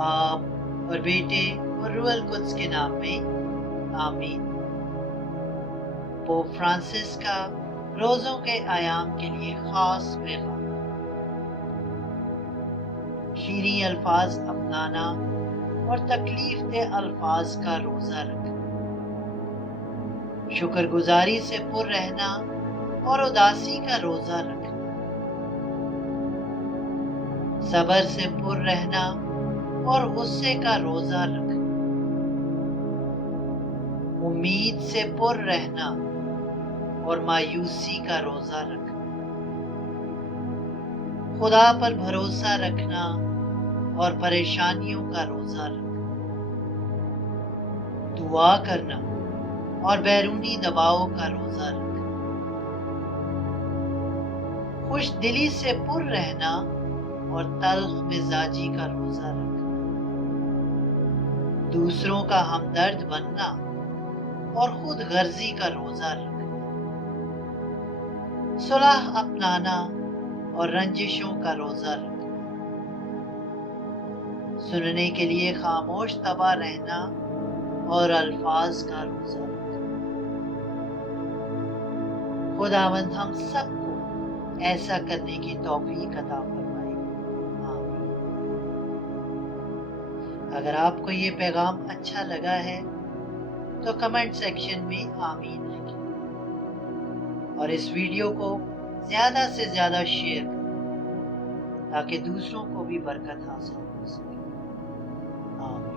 बाप और बेटे और रूह अल कुद्स के नाम में आमीन। पोप फ्रांसिस का रोज़ों के आयाम के लिए खास पैगाम। शीरीं अल्फाज अपनाना और तकलीफ दे अल्फाज का रोज़ा रखना, शुक्रगुजारी से पुर रहना और उदासी का रोज़ा रखना, सब्र से पुर रहना और गुस्से का रोज़ा रखना, उम्मीद से पुर रहना और मायूसी का रोज़ा रखना, खुदा पर भरोसा रखना और परेशानियों का रोज़ा रखना, दुआ करना और बैरूनी दबाव का रोज़ा रखना, खुश दिली से पुर रहना और तल्ख मिजाजी का रोज़ा रखना, दूसरों का हमदर्द बनना और खुद गर्जी का रोज़ा रखना, सुलह अपनाना और रंजिशों का रोज़ा रखना, सुनने के लिए खामोश तबा रहना और अल्फाज का रोज़ा रखना। खुदावंद हम सबको ऐसा करने की तौफीक अता फरमाए, आमीन। अगर आपको ये पैगाम अच्छा लगा है तो कमेंट सेक्शन में आमीन लिखें और इस वीडियो को ज़्यादा से ज़्यादा शेयर करें ताकि दूसरों को भी बरकत हासिल हो सके। आमीन।